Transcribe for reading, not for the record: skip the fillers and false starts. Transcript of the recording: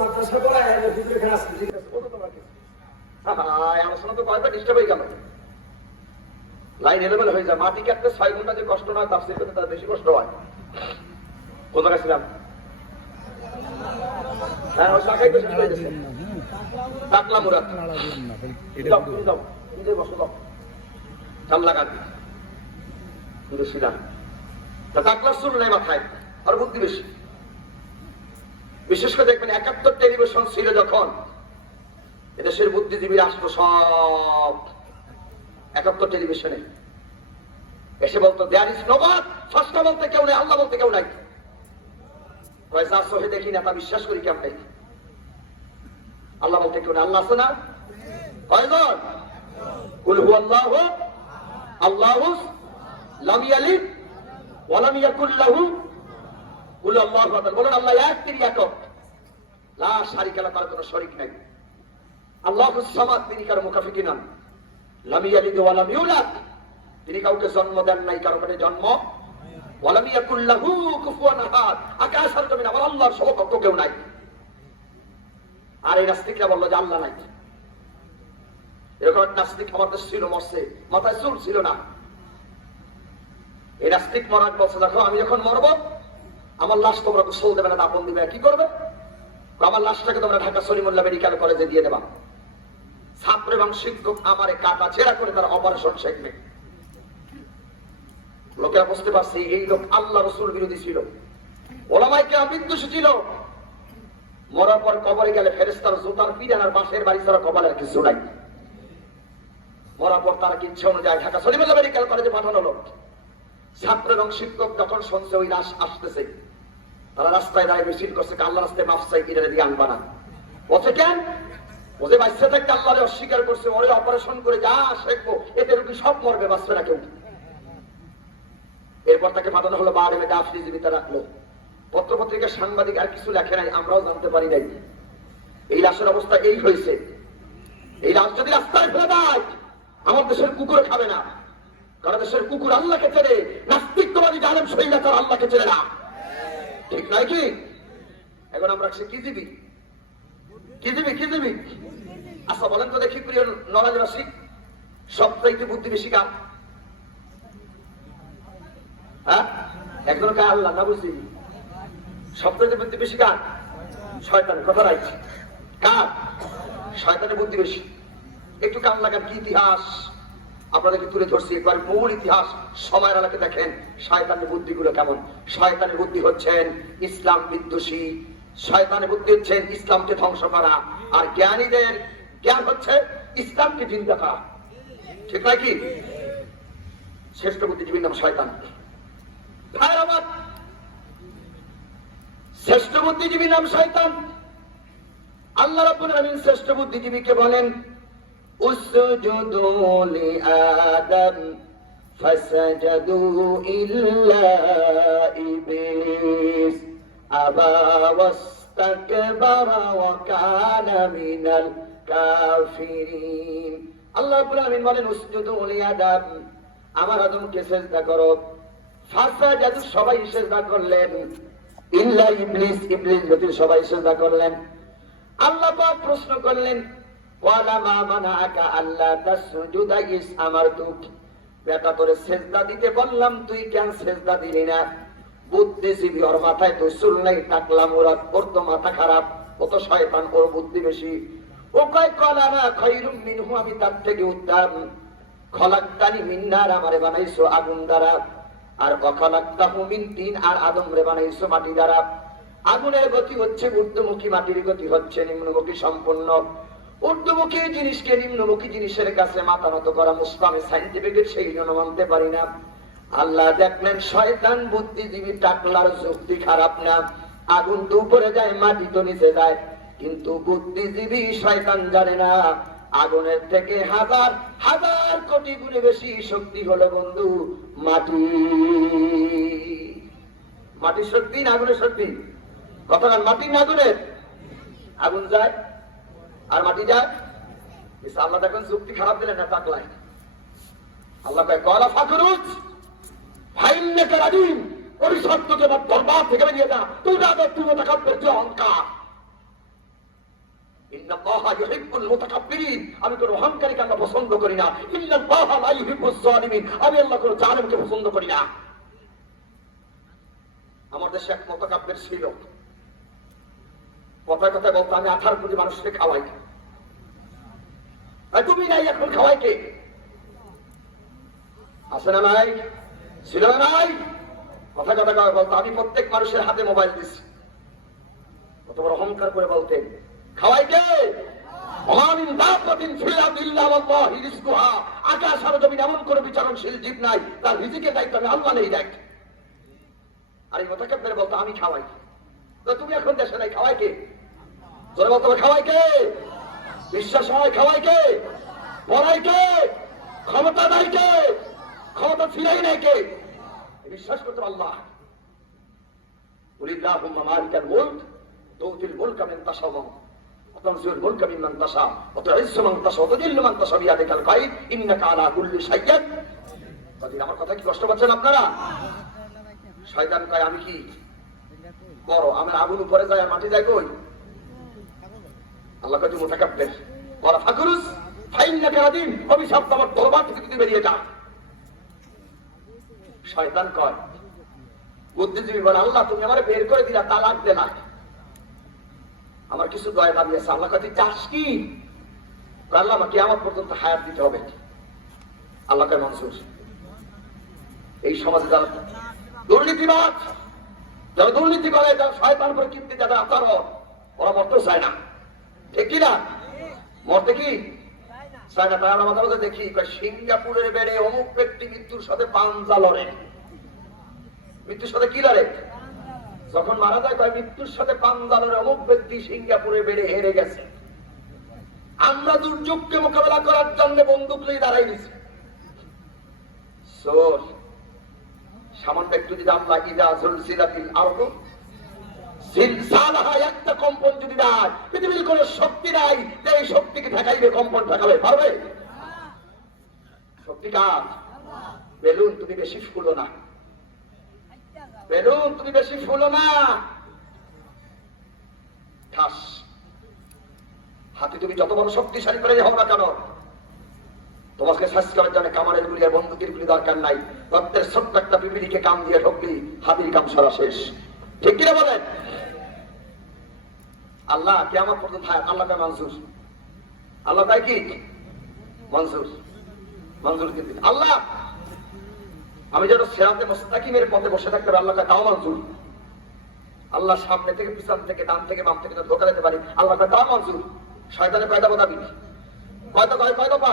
মাদ্রাসা পড়ায় এখানে আসছে আলোচনা তো কয়েকটা ডিস্টার্ব হয়ে গেল, লাইন এলোমেলো হয়ে যায়। মাটি কাটতে 6 ঘন্টা যে কষ্ট নয় তার থেকে তার বেশি কষ্ট হয়। কোথায় ছিলাম? হ্যাঁ, ওই শাখাই তো শেষ হয়ে গেছে। টাকলা মুরাদ বসো দাও চামলা কাটি কিন্তু ছিলাম টাকলার শুরু নেই মাথায়, আর বুদ্ধি বেশি। বিশেষ করে দেখবেন 71 টেলিভিশন ছিল যখন, এদেশের বুদ্ধিজীবী রাষ্ট্র সব 71 টেলিভিশনে এসে বলতো দেয়ার ইজ নো গড, স্রষ্টা বলতে কেউ নেই, আল্লাহ বলতে কেউ নাই। পয়সা সহে দেখি না তা বিশ্বাস করি কেমন, আল্লাহ বলতে কেউ নেই। আল্লাহ আছে না? কয়জন? কুল হুয়াল্লাহু আল্লাহু লাম ইয়ালিদ ওয়া লাম ইয়াকুল লাহু কুল আল্লাহু আহাদ। বলেন আল্লাহ এক, তিনি একক, লা শারিকা লাহু, তার কোনো শরীক নাই। আল্লাহুস সামাদ, তিনি কারো মুখাফিকি নন। লাম ইয়ালিদ ওয়া লাম ইউলাদ, তিনি কাউকে জন্ম দেন নাই, কারো কাছে জন্ম। ওয়া লাম ইয়াকুল লাহু কুফুয়ান আহাদ, আকাশ আর জমিন আমার আল্লাহর সমকক্ষ কেউ নাই। আর এই নাস্তিকরা বলল যে আল্লাহ নাই। এরকম নাস্তিক আমাদের ছিল, মরছে, মাথায় চুল ছিল না। এই নাস্তিক মরার বলছে দেখো আমি যখন মরবো আমার লাশ তোমরা গোসল দেবে না, দাপন দিবে, কি করবে? আমার লাশটাকে তোমরা ঢাকা সলিমুল্লাহ মেডিকেল কলেজে দিয়ে দেবা। ছাত্র এবং শিক্ষক আমারে কাটা ছেঁড়া করে তারা অপারেশন শিখবে। লোকেরা বুঝতে পারছে এই লোক আল্লাহ রসুল বিরোধী ছিল, ওলামায়ে কেরাম বিদ্বেষী ছিল। মরার পর কবরে গেলে ফেরেশতার জুতার পিড়ান আর বাঁশের বাড়ি ছাড়া কবরের কিছু নাই। মরার পর তারা ইচ্ছা অনুযায়ী ঢাকা সলিমুল্লাহ মেডিকেল কলেজে পাঠানো লোক। ছাত্র এবং শিক্ষক যখন শুনছে ওই লাশ আসতেছে, তারা রাস্তায় দাঁড়িয়ে মিছিল করছে, আল্লাহ রাস্তায় মাফ চাই, এটা দিয়ে আনবা না। বলছে কেন? ওদের বাচ্চা থাকতে আল্লাহরে অস্বীকার করছে, ওরে অপারেশন করে যা শেখবো, এতে রুগী সব মরবে, বাঁচবে না কেউ। এরপর তাকে পাঠানো হলো বারেমে দাফনি জীবিত রাখলো। পত্রপত্রিকার সাংবাদিক আর কিছু লেখে নাই, আমরাও জানতে পারি নাই। এই লাশের অবস্থা এই হয়েছে। এই লাশ যদি রাস্তায় ফেলে দেয় আমার দেশের কুকুরে খাবে না, কারণ দেশের কুকুর আল্লাহকে চেনে, নাস্তিকবাদী জালেম শহীদরা তারা আল্লাহকে চেনে না, ঠিক নয় কি? এখন আমরা কি দিবি, কি দিবি, কি দিবি? আচ্ছা বলেন তো দেখি প্রিয় নরাজবাসী, সবচাইতে বুদ্ধি বেশি কার? হ্যাঁ, একজন কে আল্লাহ না, বুঝলি? সবচাইতে বুদ্ধি বেশি কার? শয়তান। কথা রাখছি কার? শয়তানের বুদ্ধি বেশি। একটু কান লাগান, কি ইতিহাস আপনাদেরকে তুলে ধরছি, একবার মূল ইতিহাস সময়ের আলোকে দেখেন শয়তানের বুদ্ধিগুলো কেমন। শয়তানের বুদ্ধি হচ্ছেন ইসলাম বিদ্বেষী, শয়তানের বুদ্ধি হচ্ছেন ইসলামকে ধ্বংস করা, আর জ্ঞানীদের জ্ঞান হচ্ছে ইসলামকে জিন্দা করা, ঠিক নয় কি? শ্রেষ্ঠ বুদ্ধিজীবীর নাম শয়তান। শ্রেষ্ঠ বুদ্ধিজীবীর নাম শয়তান। আল্লাহ রাব্বুল আলামিন শ্রেষ্ঠ বুদ্ধিজীবীকে বলেন اسجدوا لآدم فسجدوا إلا إبليس أبى واستكبر وكان من الكافرين। আল্লাহ রাব্বুল আলামিন বলেন উসজুদু লিআদম, আমার আদমকে সিজদা করো। ফাসাজাদু, সবাই সিজদা করলেন, ইল্লা ইবলিস, ইবলিস ব্যতীত সবাই সিজদা করলেন। আল্লাহ পাক প্রশ্ন করলেন বেটা তোরে সেজদা দিতে বললাম, তুই কেন সেজদা দিলি না? বুদ্ধিজীবী, ওর মাথায় তো চুল নাই, টাকলা মুরাদ, ওর তো মাথা খারাপ, ও তো শয়তান, ওর বুদ্ধি বেশি। ও কয় কলানা খায়রুম মিনহু, আমি তার থেকে উত্তম। খলাকতানি মিন নার, আমারে বানাইছো আগুন দ্বারা, আর খলাকতাহু মিন তিন, আর আদম রে বানাইছো মাটি দ্বারা। আগুনের গতি হচ্ছে ঊর্ধ্বমুখী, মাটির গতি হচ্ছে নিম্নমুখী সম্পূর্ণ। ঊর্ধ্বমুখী জিনিসকে নিম্নমুখী জিনিসের কাছে মাথা নত করা মুসলামে সাইন্টিফিক, সেই জন্য মানতে পারি না। আল্লাহ দেখলেন শয়তান বুদ্ধিজীবী টাকলার যুক্তি খারাপ না, আগুন তো উপরে যায়, মাটি তো নিচে যায়, কিন্তু বুদ্ধিজীবী শয়তান জানে না আগুনের থেকে হাজার হাজার কোটি গুণে বেশি শক্তি হলো বন্ধু মাটি। মাটির শক্তি না আগুনের শক্তি? কতক্ষণ মাটি না আগুনের? আগুন যায় আর মাটি যায়। আল্লাহ দেখুন যুক্তি খারাপ দিলেন না টাকলায়। আল্লাহ কলা ফাকরুজ ফাইন্নাকা রাজিম, ওই শর্ত তোমার দরবার থেকে বেরিয়ে যা, তুই না তুই অহংকার। ইন্নাল্লাহা ইউহিব্বুল মুতাকাব্বিরিন, আমি কোন অহংকারীকে আল্লাহ পছন্দ করি না। ইন্নাল্লাহা লা ইউহিব্বুজ জালিমিন, আমি আল্লাহ কোন জালেমকে পছন্দ করি না। আমার দেশে এক মুতাকাব্বির ছিল, কথায় কথায় বলতো আমি 18 কোটি মানুষকে খাওয়াই। তুমি নাই, এখন খাওয়াই কে? আছে না নাই? ছিল না নাই? কথা কথা বলতো আমি প্রত্যেক মানুষের হাতে মোবাইল দিচ্ছি। কত বড় অহংকার করে বলতেন, খাওয়াই কে? আকাশ আর জমিন এমন কোন বিচারণশীল জীব নাই তার রিজিকের দায়িত্ব আমি আল্লাহ নেই দেখ। আর এই মুতাকাব্বির বলতো আমি খাওয়াই। তো তুমি এখন দেশে নাই, খাওয়াই কে? জোরে বলতে হবে, খাওয়াই কে? বিশ্বাস হয় খাওয়াই কে? পড়াই কে? ক্ষমতা নাই কে? ক্ষমতা ছিলাই নাই কে? বিশ্বাস করতে আল্লাহ। কুলিল্লাহুম্মা মালিকাল মুলক তুতিল মুলকা মান তাশা ওয়া তানজিউল মুলকা মিম্মান তাশা ওয়া তুইজ্জু মান তাশা ওয়া তুযিল্লু মান তাশা বিয়াদিকাল খায়র ইন্নাকা আলা কুল্লি শাইইন কাদির। আমার কথা কি কষ্ট পাচ্ছেন আপনারা? শয়তান কয় আমি কি বড়, আমার আগুন উপরে যায় আর মাটি যায় কই? আল্লাহ কয় তুমি মুতাকাব্বির, ওয়া ফাকুরুস ফাইন্নাকা রাদিম, অভিশাপ তোমার তরবার থেকে তুই বেরিয়ে যা। শয়তান কয়, বুদ্ধিজীবী বলে আল্লাহ তুমি আমারে বের করে দিলা, তালাক দে না, আমার কিছু দয়া দাবি আছে। আল্লাহ কয় তুই চাস কি? আল্লাহ আমাকে কিয়ামত পর্যন্ত হায়াত দিতে হবে। আল্লাহ কয় মনসুর। এই সমাজে যারা দুর্নীতিবাদ, যারা দুর্নীতি করে, যারা শয়তান করে কীর্তি, যারা আতার, ওরা মরতেও চায় না, ঠিক কিনা? মরতে কি চায় না? তারা মাঝে মাঝে দেখি সিঙ্গাপুরের বেড়ে অমুক ব্যক্তি মৃত্যুর সাথে পাঞ্জা লড়ে। মৃত্যুর সাথে কি লড়ে? যখন মারা যায় কয় মৃত্যুর সাথে পাঞ্জা লড়ে অমুক ব্যক্তি সিঙ্গাপুরে বেড়ে হেরে গেছে। আমরা দুর্যোগকে মোকাবেলা করার জন্য বন্দুক নিয়ে দাঁড়াই দিছি। সামান্য একটু যদি আল্লাহ ইদা জুলজিলাতিল আরদু জিলজালাহা, একটা কম্পন যদি দেয়, পৃথিবীর কোন শক্তি নাই যে এই শক্তিকে ঠেকাইবে, কম্পন ঠেকাবে পারবে? শক্তি কার? বেলুন তুমি বেশি ফুলো না, বেলুন তুমি বেশি ফুলো না, ঠাস। হাতে তুমি যত বড় শক্তিশালী করে হও না কেন, তোমাকে শেষ করার জন্য কামারের গুলি আর বন্দুকের গুলি দরকার নাই। রক্তের ছোট্ট একটা পিপিলিকে কাম দিয়ে ঢুকলি, হাতির কাম সারা শেষ, ঠিক কিনা বলেন? আল্লাহ কিয়ামত পর্যন্ত আল্লাহ মনসুর। আল্লাহ তাই কি মনসুর? মনসুর কিন্তু আল্লাহ আমি যেন সিরাতে মুস্তাকিমের পথে বসে থাকতে পারি, আল্লাহ তাও মনসুর। আল্লাহ সামনে থেকে পিছন থেকে ডান থেকে বাম থেকে ধোকা দিতে পারি, আল্লাহ তাও মনসুর। শয়তানের কয়টা কথা দিবি? কয়টা কয় কয়টা পা